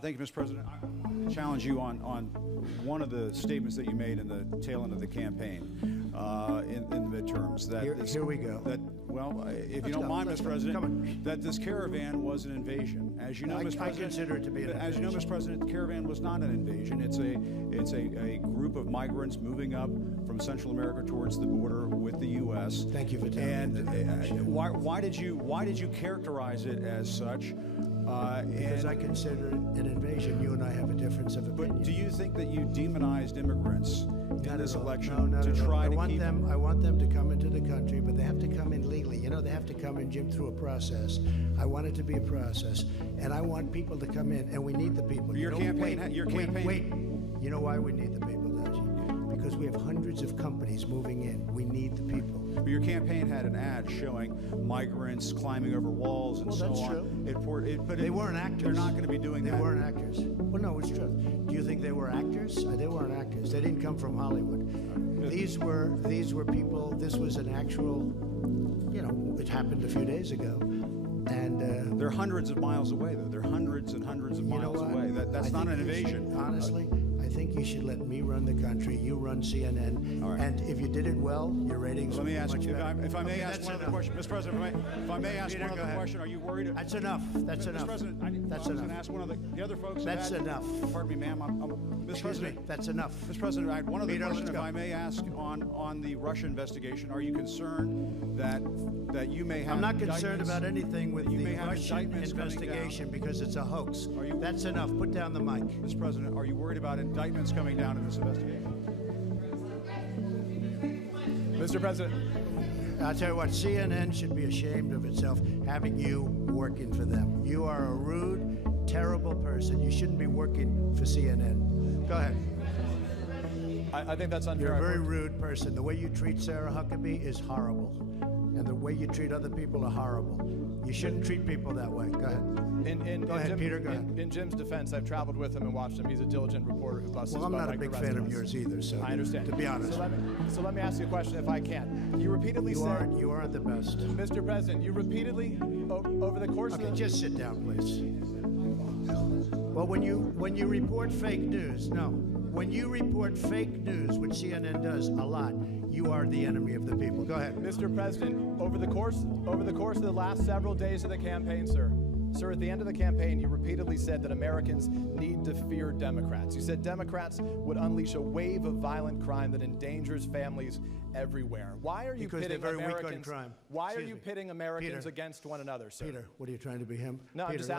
Thank you, Mr. President. I want to challenge you on one of the statements that you made in the tail end of the campaign in the midterms. That here we go. That, well, if you don't mind, Mr. President, that this caravan was an invasion. As you know, Mr. President, I consider it to be an invasion. As you know, Mr. President, the caravan was not an invasion. It's a group of migrants moving up from Central America towards the border with the U.S. Thank you for telling me that. Why did you characterize it as such? Because I consider it an invasion. You and I have a difference of opinion. But do you think that you demonized immigrants in this election to try to keep them? I want them to come into the country, but they have to come in legally. You know, they have to come in, Jim, through a process. I want it to be a process, and I want people to come in, and we need the people. Your campaign. Wait. You know why we need the people, don't you? Because we have hundreds of companies moving in. We need the people. But your campaign had an ad showing migrants climbing over walls and so on. That's true. But they weren't actors. They're not going to be doing that. They weren't actors. Well, no, it's true. Do you think they were actors? They weren't actors. They didn't come from Hollywood. These were people. This was an actual. You know, it happened a few days ago, and they're hundreds of miles away. Though they're hundreds and hundreds of miles away. That's not an invasion. Honestly. I think you should let me run the country. You run CNN, right. And if you did it well, your ratings. Let me ask much you, better. if I may ask one other question, Mr. President. If I may ask Peter, one other question, are you worried? That's enough. That's enough. Mr. President, that's I was enough. going to ask one of the other folks. That's enough. Pardon me, ma'am. Mr. President, that's enough. Mr. President, I had one other Peter, question, if I may ask, on the Russia investigation. Are you concerned that you may have? I'm not concerned about anything with the Russian investigation because it's a hoax. That's enough. Put down the mic. Mr. President, are you worried about indictments coming down in this investigation? Mr. President. I'll tell you what, CNN should be ashamed of itself having you working for them. You are a rude, terrible person. You shouldn't be working for CNN. Go ahead. I think that's unfair. You're a very rude person. The way you treat Sarah Huckabee is horrible. And the way you treat other people are horrible. You shouldn't treat people that way. Go ahead. Go ahead, Peter. Go ahead. In Jim's defense, I've traveled with him and watched him. He's a diligent reporter who busts his butt. Well, I'm not a big fan of yours either, so I understand. To be honest. So let me ask you a question, if I can. You repeatedly said you aren't the best, Mr. President. You repeatedly over the course of the just sit down, please. Well, when you report fake news, when you report fake news, which CNN does a lot, you are the enemy of the people. Go ahead. Mr. President, over the course of the last several days of the campaign, sir, at the end of the campaign, you repeatedly said that Americans need to fear Democrats. You said Democrats would unleash a wave of violent crime that endangers families everywhere. Why are you pitting Americans? Why are you pitting Americans against one another, sir? Peter, what are you trying to be him? No, Peter, I'm just asking.